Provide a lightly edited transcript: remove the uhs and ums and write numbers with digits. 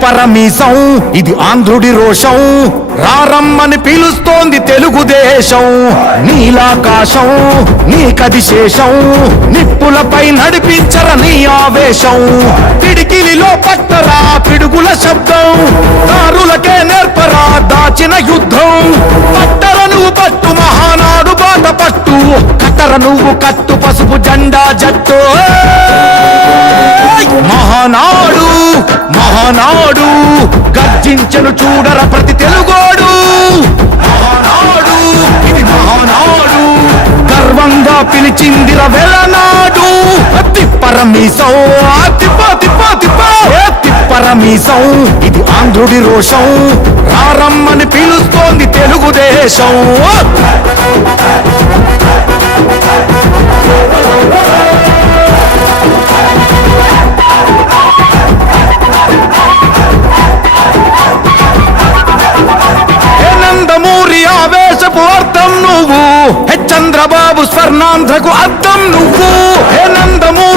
తిప్పరమీసం ఇది ఆంధ్రుడి రోషం రారమ్మని పిలుస్తోంది తెలుగుదేశం నీలాకాశం నీకది శేషం నిప్పులపై నడిపించర నీ ఆవేశం పిడికిలిలో పట్టరా పిడుగుల శబ్దం దారులకే నేర్పరా దాచిన యుద్ధం పట్టర నువ్వు పట్టు మహానాడు బాట పట్టు కట్టర నువ్వు కట్టు పసుపు జెండా జట్టు మహానాడు మహానాడు గర్జించను చూడర ప్రతి తెలుగోడు మహానాడు ఇది మహానాడు గర్వంగా పిలిచిందిర వెలనాడు తిప్పరమీసం తిప్ప తిప్ప తిప్ప తిప్పరమీసం ఇది ఆంధ్రుడి రోషం రారమ్మని పిలుస్తోంది తెలుగుదేశం ఆవేశపు అర్థం నువ్వు చంద్రబాబు స్వర్ణాంధ్రకు అర్థం నువ్వు హే నందమూరి